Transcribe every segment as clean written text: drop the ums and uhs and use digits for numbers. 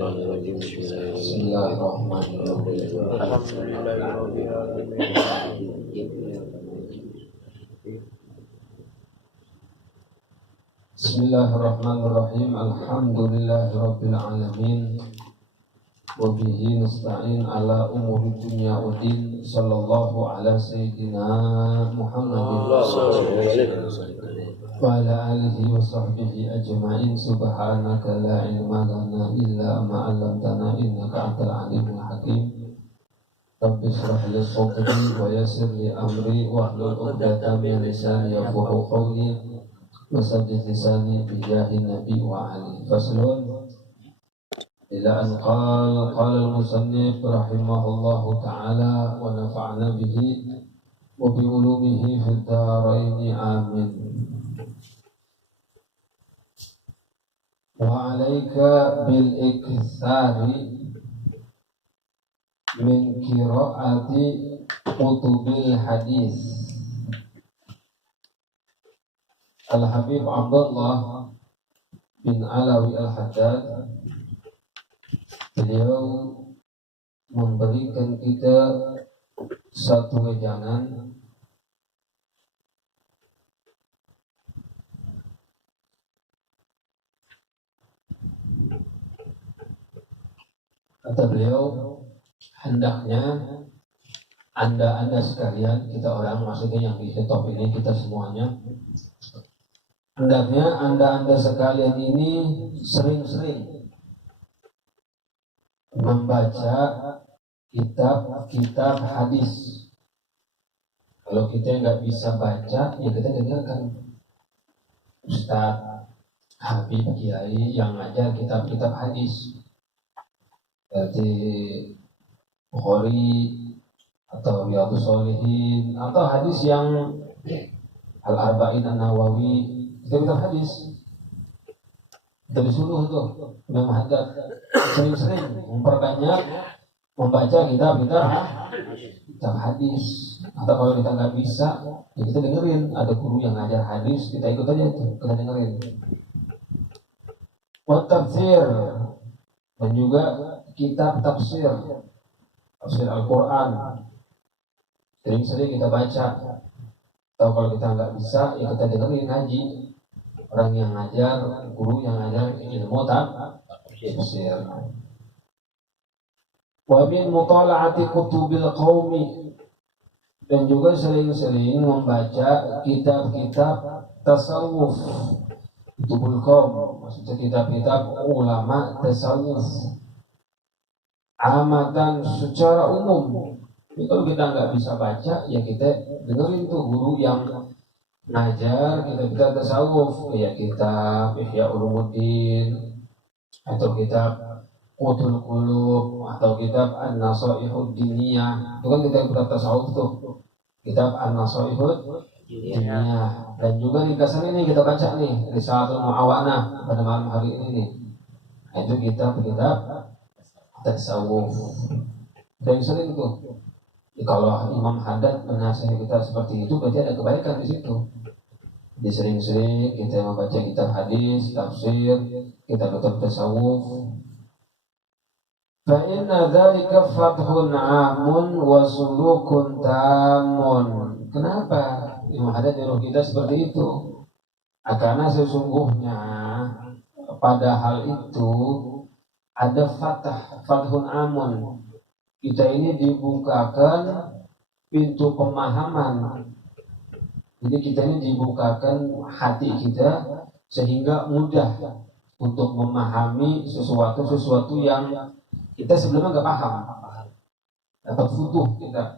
Bismillahirrahmanirrahim. Alhamdulillahirabbil alamin. Wa bihi nasta'in ala umuri dunya waddin. Sallallahu ala sayyidina Muhammadin wa ala alihi wa sahbihi ajma'in. Subhanaka la ilma lana illa ma 'allamtana innaka antal alimul hakim. Rabbi shrah li sadri wa yassir li amri wahlul 'uqdatam min lisani yafqahu qawli. Wasadid lisani bijahi nabi wa ali. Faslun ila an qala al-musannif rahimahullahu ta'ala wa nafa'na bihi wa bi ulumihi fid dharain amin. Wa 'alaika bil iktsari min qira'ati kutubil hadis. Al-Habib Abdullah bin Alawi Al-Haddad, beliau memberikan kita satu wejangan kata beliau, hendaknya anda sekalian, kita orang maksudnya yang di top ini kita semuanya, hendaknya anda sekalian ini sering-sering membaca kitab hadis. Kalau kita nggak bisa baca, ya kita dengarkan Ustadz Habib Kiai yang ngajar kitab-kitab hadis, seperti Bukhari atau Riyadhus Shalihin atau hadis yang Al-Arba'in An-Nawawi. Kitab hadis kita disuruh tuh Imam Haddad sering-sering memperbanyak membaca kitab hadis. Atau kalau kita nggak bisa, ya kita dengerin, ada guru yang ngajar hadis, kita ikut aja tuh, kita dengerin. Wa tafsir, dan juga kitab tafsir Al-Quran, sering-sering kita baca. Atau kalau kita nggak bisa, ya kita dengerin ngaji, orang yang ngajar, guru yang ngajar ilmu tafsir. Wa min mutala'ati kutubil qaumi, dan juga sering-sering membaca kitab-kitab tasawuf. Kutubul qaum maksudnya kitab-kitab ulama tasawuf amatan secara umum. Kalau kita nggak bisa baca, ya kita dengerin tuh guru yang ngajar kitab-kitab tasawuf, ya kitab Ihya Ulumuddin atau kitab Qutul Qulub atau kitab An-Nasaihud Diniyah. Itu kan kitab tasawuf tuh, kitab An-Nasaihud Diniyah. Dan juga di kasar ini kita baca nih Risalatul Mu'awanah pada malam hari ini nih. Itu kitab-kitab tasawuf. Dan sering tuh, kalau Imam Haddad menasihati kita seperti itu, berarti ada kebaikan di situ. Jadi sering-sering kita membaca kitab hadis, tafsir, kitab-kitab tasawuf. Fa inna dzalika fathun 'amun wa sulukun tamun. Kenapa Imam Haddad nyuruh kita seperti itu? Karena sesungguhnya pada hal itu ada fathun 'amun. Kita ini dibukakan pintu pemahaman. Jadi kita ini dibukakan hati kita sehingga mudah untuk memahami sesuatu yang kita sebelumnya nggak paham. Dapat futuh kita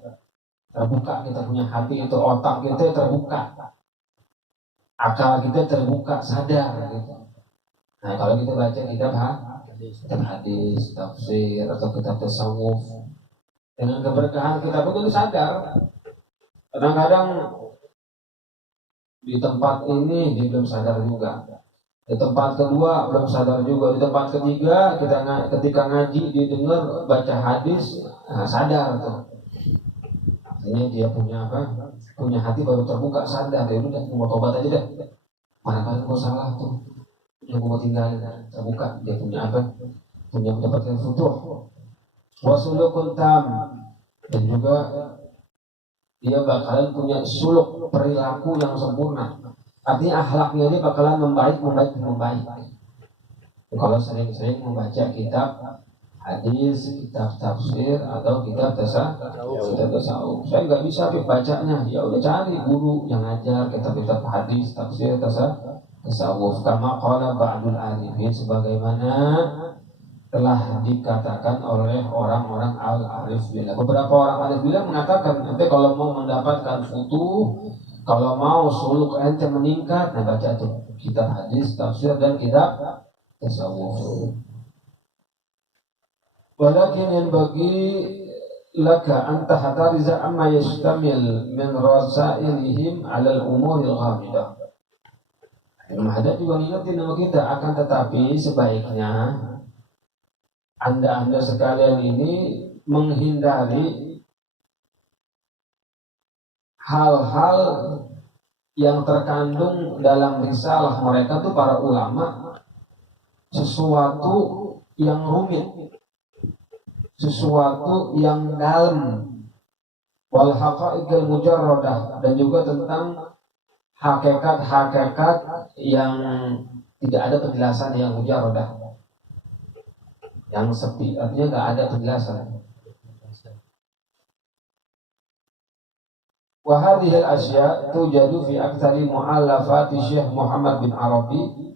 terbuka, kita punya hati itu, otak kita terbuka, akal kita terbuka, sadar gitu. Nah kalau kita baca kitab hadis, tafsir atau kitab tasawuf, dengan keberkahan kita pun itu sadar. Kadang-kadang di tempat ini dia belum sadar juga, di tempat kedua belum sadar juga, di tempat ketiga ketika ngaji didengar baca hadis, sadar tuh. Artinya dia punya punya hati baru terbuka, sadar. Ya udah, mau tobat aja deh. Mana kali gue salah tuh, yang gue tinggalin, terbuka. Dia punya punya mendapatkan futuh. Wasulukun tam, dan juga dia bakalan punya suluk perilaku yang sempurna. Artinya akhlaknya dia bakalan membaik. Kalau sering-sering membaca kitab hadis, kitab tafsir atau kitab tasawuf. Saya nggak bisa bacanya, ya udah cari guru yang ngajar kitab-kitab hadis, tafsir, tasawuf. Kama qala ba'dul arifin, sebagaimana telah dikatakan oleh orang-orang al-arif billah. Beberapa orang arif billah mengatakan, nanti kalau mau mendapatkan futuh, kalau mau suluk ente meningkat, nah baca tuh kitab hadis, tafsir dan kitab tasawuf. Walakin yang bagi laka anta hatariza amma yastamil min rasailihim alal umuril ghamidah. Ada juga ingatin nama kita, akan tetapi sebaiknya Anda sekalian ini menghindari hal-hal yang terkandung dalam risalah mereka tuh para ulama, sesuatu yang rumit, sesuatu yang dalam, wal haqaiqil mujarradah, dan juga tentang hakikat-hakikat yang tidak ada penjelasan yang mujarradah, yang sepi, artinya nggak ada penjelasan. Wa hadhihi al-asya' tujadu fi aktsari mu'allafati Syekh Muhammad bin Arabi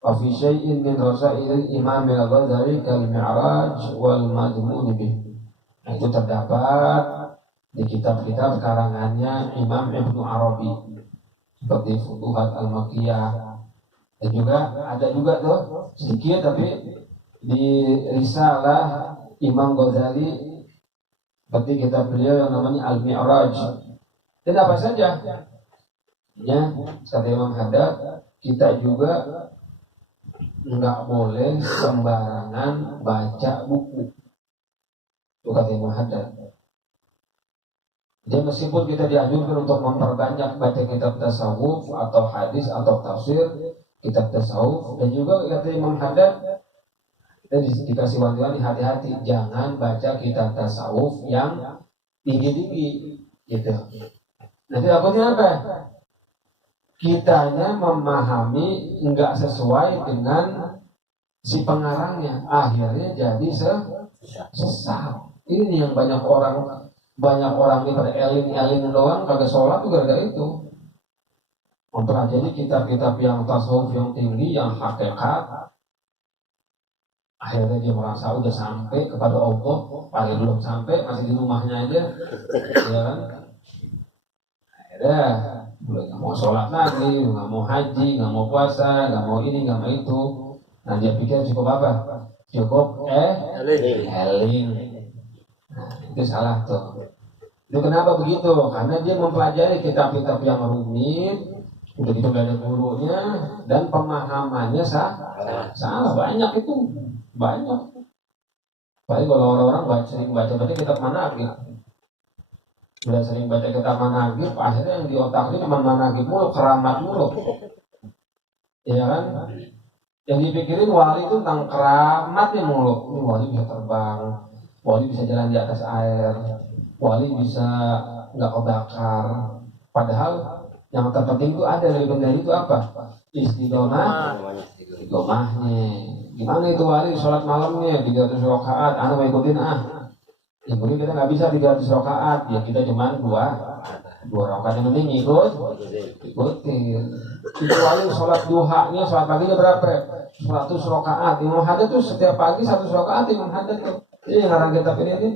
wa fi syai'in min rasail Imam al-Ghazali kal Mi'raj wal Madmun bih. Nah, itu terdapat di kitab-kitab karangannya Imam Ibnu Arabi seperti Futuhat Al-Makkiyah, dan juga ada juga tuh sedikit tapi di risalah Imam Ghazali seperti kitab beliau yang namanya Al-Mi'raj. Dan apa saja ya, kata Imam Haddad, kita juga nggak boleh sembarangan baca buku. Itu kata Imam Haddad. Jadi meskipun kita dianjurkan untuk memperbanyak baca kitab tasawuf atau hadis atau tafsir kitab tasawuf, dan juga kata Imam Haddad, kita dikasih wanti-wanti, hati-hati jangan baca kitab tasawuf yang tinggi-tinggi gitu. Nanti takutnya apa? Kitanya memahami nggak sesuai dengan si pengarangnya, akhirnya jadi sesat. Ini yang banyak orang ini pada eling doang, kagak sholat tuh gara-gara itu. Mempelajari kitab-kitab yang tasawuf yang tinggi, yang hakikat, akhirnya dia merasa udah sampai kepada Allah, paling belum sampai, masih di rumahnya aja, ya kan? Akhirnya nggak mau sholat lagi, nggak mau haji, nggak mau puasa, nggak mau ini, nggak mau itu. Nah dia pikir cukup apa? Cukup eling. Nah, itu salah tuh. Itu kenapa begitu? Karena dia mempelajari kitab-kitab yang rumit, udah gitu gak ada gurunya, dan pemahamannya salah. Banyak itu, banyak. Paling kalau orang-orang sering baca kitab manaqib, udah sering baca kitab manaqib, akhirnya yang di otaknya cuma manaqib mulu, keramat mulu, ya kan? Yang dipikirin wali itu tentang keramatnya mulu. Ini wali bisa terbang, wali bisa jalan di atas air, wali bisa nggak kebakar. Padahal yang terpenting itu ada lebih dari itu apa? Istiqomahnya. Gimana itu wali sholat malamnya 300 rakaat, anak mau ikutin Ya mungkin kita nggak bisa 300 rakaat, ya kita cuma dua rakaat yang penting ikutin. Itu wali sholat duhanya, sholat paginya berapa? 100 rakaat. Imam Haddad tuh setiap pagi 100 rakaat Imam Haddad tuh. Ini ngarang kitab ini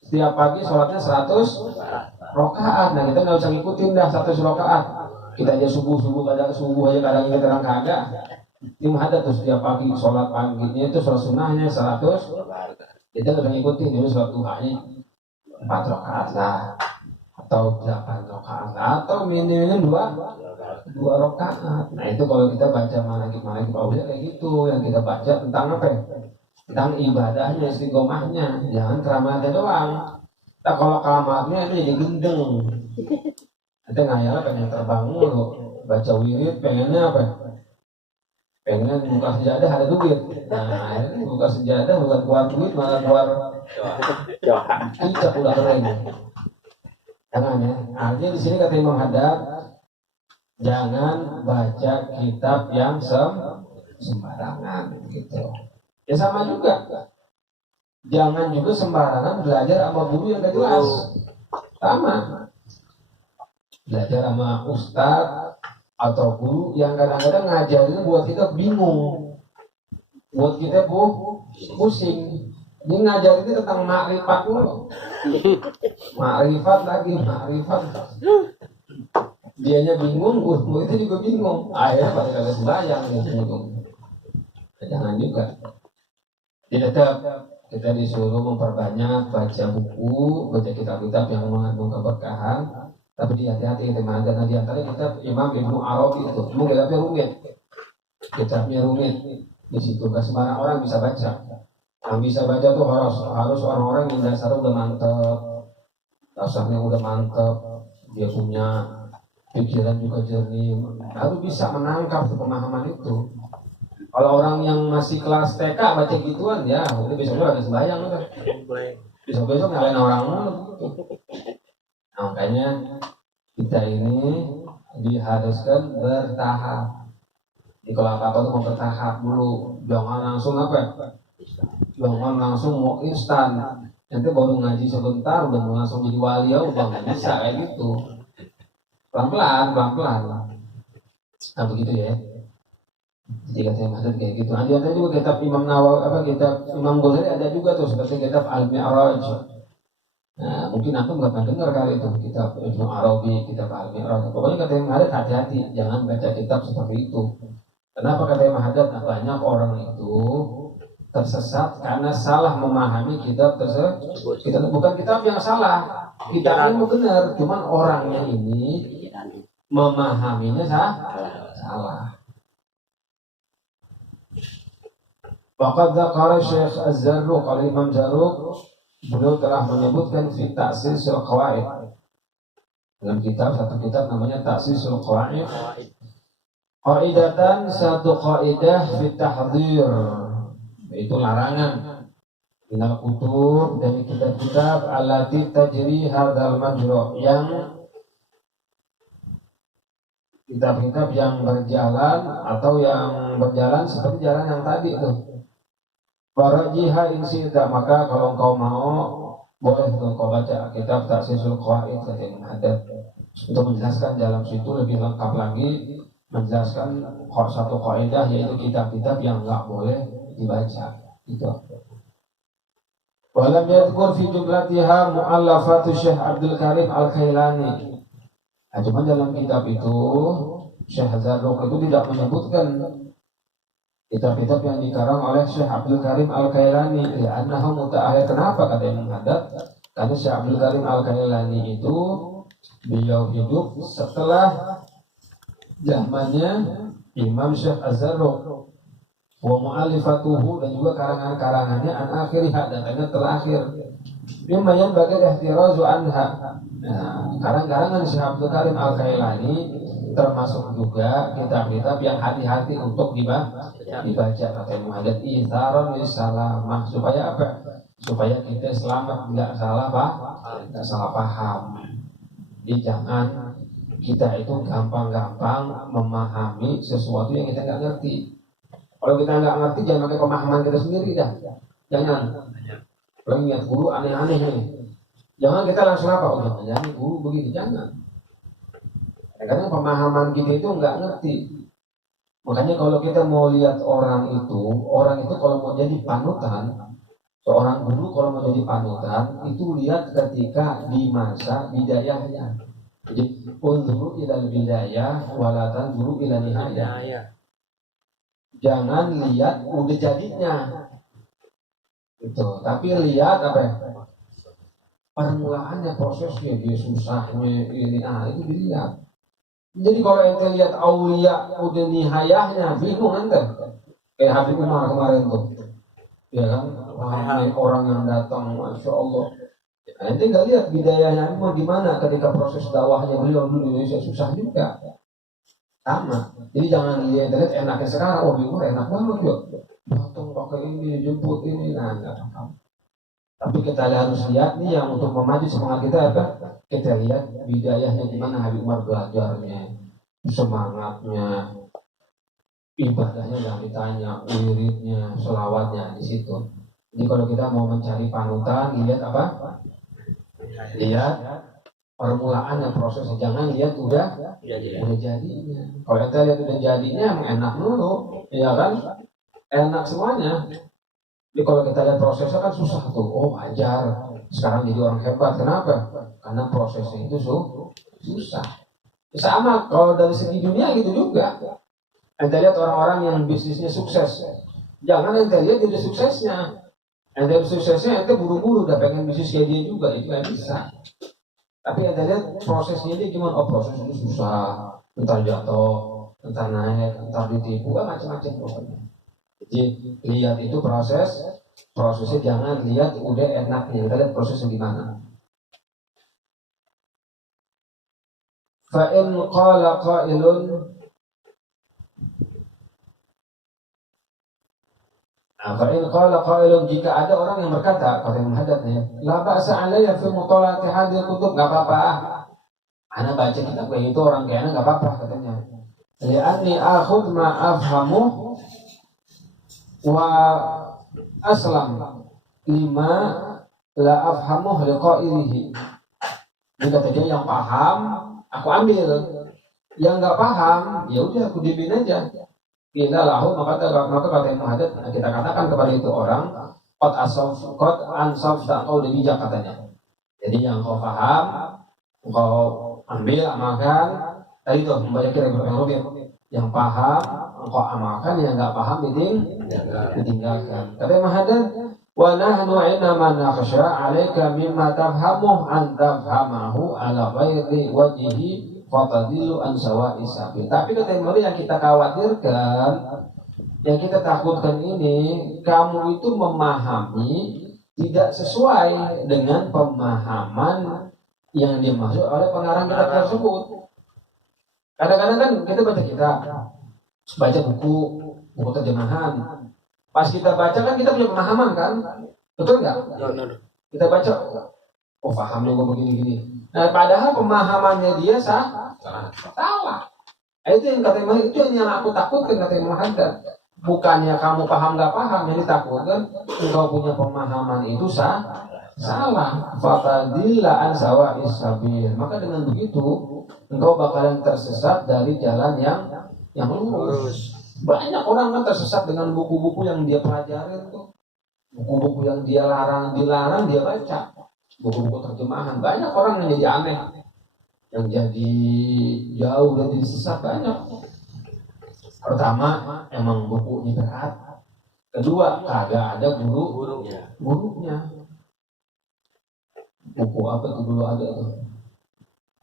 setiap pagi sholatnya 100 rakaat. Nah kita nggak usah ngikutin dah 100 rakaat. Kita aja subuh aja kadang kita kadang kagak. Imam Haddad tuh setiap pagi sholat paginya itu sholat sunnahnya 100. Kita nggak usah ngikutin, dulu sholat duhanya 4 rakaat lah, atau 8 rakaat lah, atau minimal 2 rakaat. Nah itu kalau kita baca manaqib awliya kayak gitu, yang kita baca tentang apa ya? Tentang ibadahnya, istiqomahnya, jangan keramatnya doang. Nah kalau keramatnya itu jadi gendeng. Nanti ngayalnya pengen terbang mulu, baca wirid pengennya apa? pengen buka sejadah ada duit. Nah akhirnya buka sejadah bukan keluar duit malah keluar kicap udah keren. Jangan ya. Artinya di sini kata Imam Haddad, jangan baca kitab yang sembarangan gitu. Ya sama juga. Jangan juga sembarangan belajar sama guru yang gak jelas. Sama. Belajar sama ustadz atau guru yang kadang-kadang ngajarin buat kita bingung, buat kita pusing. Dia ngajarin tentang makrifat dulu, makrifat lagi makrifat. Dianya bingung, guru itu juga bingung. Akhirnya pada kagak sembahyang gitu. Jangan juga. Tetap kita disuruh memperbanyak baca buku, baca kitab-kitab yang mengandung keberkahan. Tapi hati-hati teman, dan di antara kitab Imam Ibnu Arabi itu, kitabnya rumit. Kitabnya rumit. Di situ gak sembarang orang bisa baca. Yang bisa baca tuh harus orang-orang yang dasarnya udah mantep, dasarnya udah mantep, dia punya pikiran juga jernih, harus bisa menangkap pemahaman itu. Kalau orang yang masih kelas TK baca gituan, ya udah besoknya ada sembahyang udah. Besok-besok nyalain orang gitu. Nah, makanya kita ini diharuskan bertahap. Di kalau apa-apa tuh mau bertahap dulu, jangan langsung jangan langsung mau instan. Nanti baru ngaji sebentar udah mau langsung jadi wali ya udah nggak bisa kayak gitu. Pelan-pelan. Nah begitu ya. Jadi katanya maksud kayak gitu. Ada juga kitab Imam Nawawi, kitab Imam Ghazali ada juga tuh seperti kitab Al-Mi'raj. Nah mungkin aku nggak pernah dengar kali itu kitab Ibnu Arabi, kitab Al-Mi'raj. Pokoknya kata Imam Haddad hati-hati, jangan baca kitab seperti itu. Kenapa kata Imam Haddad? Banyak orang itu tersesat karena salah memahami kitab tersebut. Kita bukan kitab yang salah, kitab ini benar, cuman orangnya ini memahaminya salah. Faqad dzakara Syekh Az-Zarruq, kalau Imam Zarruq beliau telah menyebutkan fi Ta'sisul Qawaid. Dalam satu kitab namanya Ta'sisul Qawaid. Qaidatan, satu kaidah fi tahdhir, itu larangan minal kutub, dari kitab-kitab allati tajri hadzal majra, yang kitab-kitab yang berjalan atau yang berjalan seperti jalan yang tadi tuh. Farajiha insida, maka kalau engkau mau boleh engkau baca kitab Ta'sisul Qawaid kata Imam Haddad, untuk menjelaskan dalam situ lebih lengkap lagi, menjelaskan satu kaidah, yaitu kitab-kitab yang enggak boleh dibaca. Itu. Walam yadhkur fi jumlatiha mu'allafatu Syekh Abdul Karim Al-Khailani. Nah, cuma dalam kitab itu Syekh Zarruq itu tidak menyebutkan kitab-kitab yang dikarang oleh Syekh Abdul Karim Al-Khailani. Li'annahu muta'akhir. Kenapa kata Imam Haddad? Karena Syekh Abdul Karim Al-Khailani itu beliau hidup setelah zamannya Imam Syekh Az-Zarruq. Wa mu'alifatuhu, dan juga karangan-karangannya an akhiriha, datangnya terakhir. Lumayan bagi ihtirazu anha. Nah, karangan-karangan Syekh Abdul Karim Al-Khailani termasuk juga kitab-kitab yang hati-hati untuk dibaca. Kata Imam Haddad, itharon lissalamah, supaya apa? Supaya kita selamat, nggak salah paham. Jadi jangan kita itu gampang-gampang memahami sesuatu yang kita nggak ngerti. Kalau kita nggak ngerti, jangan pakai pemahaman kita sendiri dah. Jangan. Kalau lihat guru aneh-aneh nih, jangan kita langsung apa? Oh jangan guru begitu, jangan. Kadang pemahaman kita itu nggak ngerti. Makanya kalau kita mau lihat orang itu kalau mau jadi panutan, seorang guru kalau mau jadi panutan itu lihat ketika di masa bidayahnya. Jadi unzuru ilal bidayah wala tanzuru ila nihayah. Jangan lihat udah jadinya. Itu, tapi lihat apa ya? Permulaannya, prosesnya, dia susahnya ini itu dilihat. Jadi kalau ente lihat aulia udah nihayahnya, bingung ente. Kayak Habib Umar kemarin tuh. Ya kan? Orang yang datang, Masya Allah. Nah, ente nggak lihat bidayahnya mau gimana ketika proses dakwahnya beliau dulu di Indonesia, susah juga. sama. Jadi jangan lihat enaknya sekarang, oh bingung enak banget yuk, datang pakai ini, jemput ini, nah nggak apa-apa. Tapi kita harus lihat nih yang untuk memacu semangat kita apa? Kita lihat bidayahnya gimana Habib Umar belajarnya, semangatnya, ibadahnya yang ditanya, wiridnya, selawatnya di situ. Jadi kalau kita mau mencari panutan, lihat apa? Lihat permulaan dan prosesnya. Jangan lihat udah jadinya. Kalau kita lihat udah jadinya, enak dulu, ya kan? Enak semuanya. Jadi kalau kita lihat prosesnya kan susah tuh. Oh wajar. Sekarang jadi orang hebat. Kenapa? Karena prosesnya itu susah. Sama kalau dari segi dunia gitu juga. Anda lihat orang-orang yang bisnisnya sukses. Jangan anda lihat dia suksesnya. Anda suksesnya anda buru-buru udah pengen bisnis kayak dia juga. Itu nggak bisa. Tapi anda lihat prosesnya dia gimana? Oh prosesnya susah. Entar jatuh, entar naik, entar ditipu, macam-macam pokoknya. Jadi lihat itu prosesnya jangan lihat udah enaknya, kita lihat prosesnya gimana. Fa'in qala qailun, fa'in qala qailun, jika ada orang yang berkata, kata yang menghadapnya, la ba'sa alayya fi mutalati hadhihi kutub, enggak apa-apa. Ana baca kitab kayak itu orang kayaknya enggak apa-apa katanya. Li'anni akhud ma afhamu wa aslam lima la afhamuh liqa'ilihi. Ini kata dia yang paham aku ambil, yang nggak paham ya udah aku diemin aja. Bila lahu maka kata yang muhaddats kita katakan kepada itu orang qad ansaf tak kau udah bijak katanya. Jadi yang kau paham kau ambil amalkan. Tadi tuh membaca kira yang rumit. Yang paham engkau amalkan, yang nggak paham ditinggalkan. Kata Muhammad, wa nahnu innama nakhsha 'alaika mimma tafhamuhu an tafhamahu ala ghairi wajhi fatadillu an sawa'is sabil. Tapi kata Muhammad yang kita khawatirkan, yang kita takutkan ini, kamu itu memahami tidak sesuai dengan pemahaman yang dimaksud oleh pengarang kitab tersebut. Kadang-kadang kan kita baca buku terjemahan. Pas kita baca kan kita punya pemahaman kan, betul nggak? Kita baca, oh paham nih gue begini-gini. Nah padahal pemahamannya dia salah. Itu yang kata itu yang aku takutkan kata Muhammad. Bukannya kamu paham nggak paham, yang ditakutkan engkau punya pemahaman itu salah. Fatadilla an sawa'is sabil. Maka dengan begitu engkau bakalan tersesat dari jalan yang lurus. Banyak orang kan tersesat dengan buku-buku yang dia pelajarin tuh. Buku-buku yang dia dilarang dia baca. Buku-buku terjemahan. Banyak orang yang jadi aneh. Yang jadi jauh dan jadi sesat banyak. Pertama, emang bukunya berat. Kedua, kagak ada gurunya. Buku apa tuh dulu ada tuh?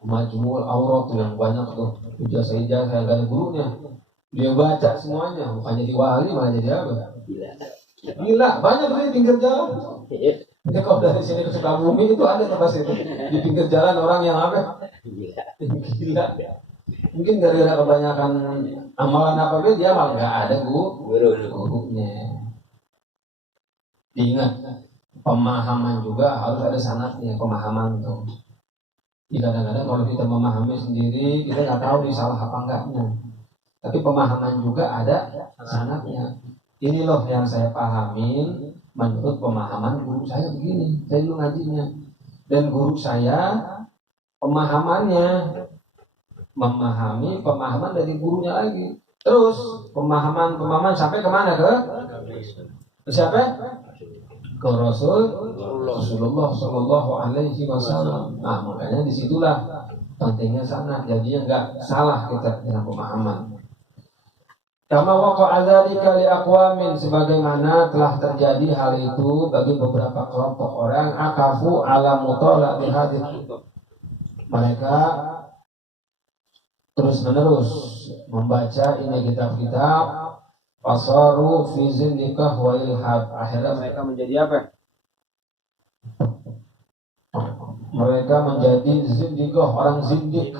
Majmu'ul Aurat tuh yang banyak tuh. Ijazah-ijazah yang gak ada gurunya. Dia baca semuanya, bukan jadi wali malah jadi apa? Gila, banyak tuh di pinggir jalan. Ya kalau dari sini ke Sukabumi itu ada tempat itu. Di pinggir jalan orang yang apa? Gila. Mungkin gara-gara kebanyakan amalan apa dia malah nggak ada gurunya. Diingat, pemahaman juga harus ada sanadnya, pemahaman tuh. Kadang-kadang kalau kita memahami sendiri kita nggak tahu ini salah apa enggaknya. Tapi pemahaman juga ada sanadnya. Ini loh yang saya pahamin menurut pemahaman guru saya begini. Saya dulu ngajinya. Dan guru saya pemahamannya memahami pemahaman dari gurunya lagi. Terus pemahaman sampai kemana ke siapa? Ke Rasulullah Shallallahu Alaihi Wasallam. Nah makanya disitulah pentingnya sanad. Jadinya nggak salah kita dengan pemahaman. Kama waqa'a dzalika li aqwamin, sebagaimana telah terjadi hal itu bagi beberapa kelompok orang akafu ala mutala'ati hadits. Mereka terus-menerus membaca ini kitab-kitab fasaru fi zindikah wa ilhad. Akhirnya mereka menjadi apa? Mereka menjadi zindikah, orang zindik.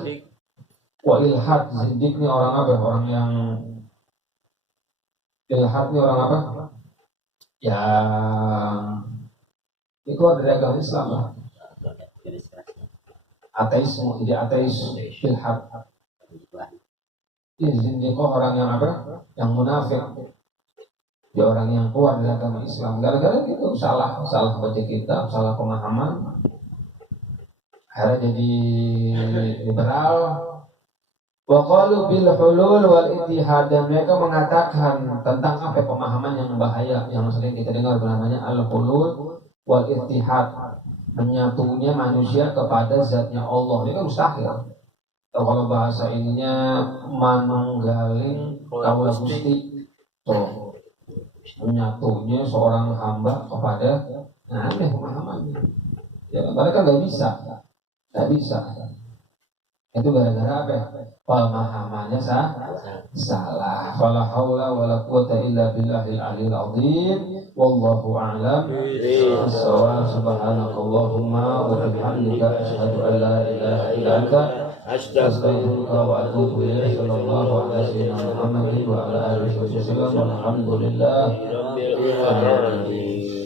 Wa ilhad, zindik nih orang apa? Orang yang ilhad nih orang apa? Yang itu dari agama Islam lah. Ateisme, jadi ateis, ilhad. Zindik orang yang apa? Yang munafik. Ya orang yang keluar dari agama Islam. Gara-gara gitu salah baca kitab, salah pemahaman. Akhirnya jadi liberal. Wa qalu bil hulul wal ittihad, dan mereka mengatakan tentang apa pemahaman yang bahaya yang sering kita dengar namanya al hulul wal ittihad, menyatunya manusia kepada zatnya Allah. Ini kan mustahil. Atau kalau bahasa ininya manunggaling kawula Gusti. Tuh, menyatunya seorang hamba kepada aneh pemahamannya. Ya, mereka nggak bisa. Itu gara-gara apa? Pemahamannya salah. Fala haula wala quwata illa billahil aliyil azim. Wallahu a'lam bissawab. Subhanakallahumma wa bihamdika asyhadu an la ilaha illa anta astaghfiruka wa atubu ilaik. Sallallahu alaihi wa sallam wa ala alihi wa sallam. Alhamdulillah rabbil alamin.